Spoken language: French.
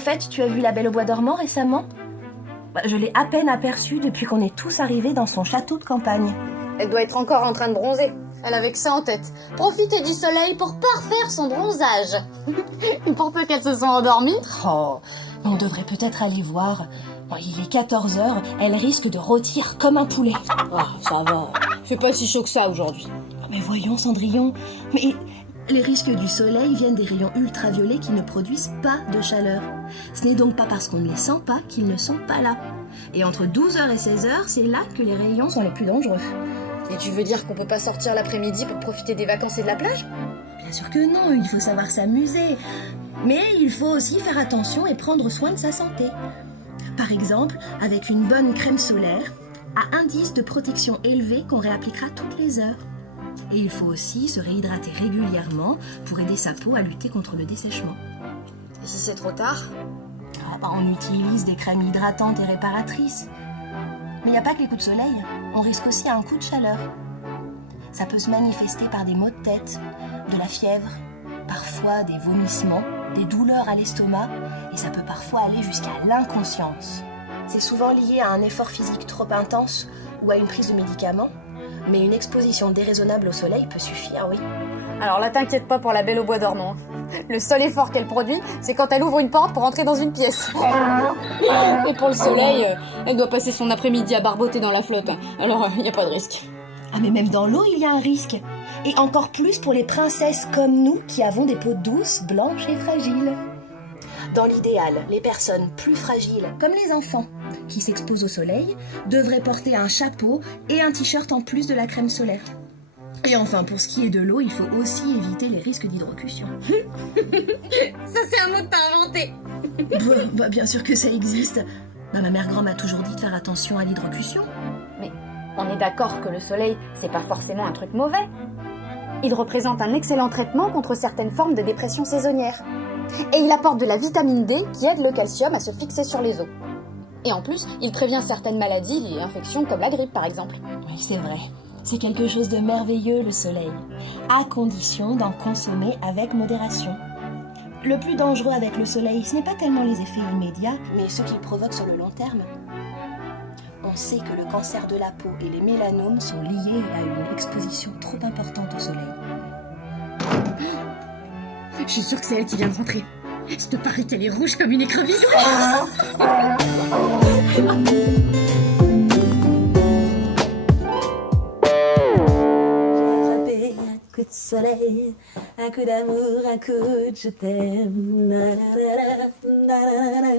fait, tu as vu la Belle au bois dormant récemment ? Je l'ai à peine aperçue depuis qu'on est tous arrivés dans son château de campagne. Elle doit être encore en train de bronzer. Elle avait que ça en tête. Profiter du soleil pour parfaire son bronzage. Et pour peu qu'elle se soit endormie. Oh, on devrait peut-être aller voir. Bon, il est 14h, elle risque de rôtir comme un poulet. Ah, ça va. Fait pas si chaud que ça aujourd'hui. Mais voyons, Cendrillon, mais les risques du soleil viennent des rayons ultraviolets qui ne produisent pas de chaleur. Ce n'est donc pas parce qu'on ne les sent pas qu'ils ne sont pas là. Et entre 12h et 16h, c'est là que les rayons sont les plus dangereux. Et tu veux dire qu'on peut pas sortir l'après-midi pour profiter des vacances et de la plage ? Bien sûr que non, il faut savoir s'amuser. Mais il faut aussi faire attention et prendre soin de sa santé. Par exemple, avec une bonne crème solaire, à indice de protection élevé qu'on réappliquera toutes les heures. Et il faut aussi se réhydrater régulièrement pour aider sa peau à lutter contre le dessèchement. Et si c'est trop tard ? On utilise des crèmes hydratantes et réparatrices. Mais il n'y a pas que les coups de soleil, on risque aussi un coup de chaleur. Ça peut se manifester par des maux de tête, de la fièvre, parfois des vomissements, des douleurs à l'estomac, et ça peut parfois aller jusqu'à l'inconscience. C'est souvent lié à un effort physique trop intense ou à une prise de médicaments, mais une exposition déraisonnable au soleil peut suffire, oui. Alors là, t'inquiète pas pour la Belle au bois dormant. Le seul effort qu'elle produit, c'est quand elle ouvre une porte pour entrer dans une pièce. Et pour le soleil, elle doit passer son après-midi à barboter dans la flotte. Alors, il n'y a pas de risque. Ah mais même dans l'eau, il y a un risque. Et encore plus pour les princesses comme nous qui avons des peaux douces, blanches et fragiles. Dans l'idéal, les personnes plus fragiles, comme les enfants, qui s'exposent au soleil, devraient porter un chapeau et un t-shirt en plus de la crème solaire. Et enfin, pour ce qui est de l'eau, il faut aussi éviter les risques d'hydrocution. Ça, c'est un mot que t'as inventé. Bien sûr que ça existe. Ma mère-grand m'a toujours dit de faire attention à l'hydrocution. Mais on est d'accord que le soleil, c'est pas forcément un truc mauvais. Il représente un excellent traitement contre certaines formes de dépression saisonnière. Et il apporte de la vitamine D qui aide le calcium à se fixer sur les os. Et en plus, il prévient certaines maladies et infections comme la grippe par exemple. Oui, c'est vrai. C'est quelque chose de merveilleux, le soleil, à condition d'en consommer avec modération. Le plus dangereux avec le soleil, ce n'est pas tellement les effets immédiats, mais ce qu'il provoque sur le long terme. On sait que le cancer de la peau et les mélanomes sont liés à une exposition trop importante au soleil. Je suis sûre que c'est elle qui vient de rentrer. Je te parie qu'elle est rouge comme une écrevisse. Un coup de soleil, un coup d'amour, un coup de je t'aime. Na, na, na, na, na, na.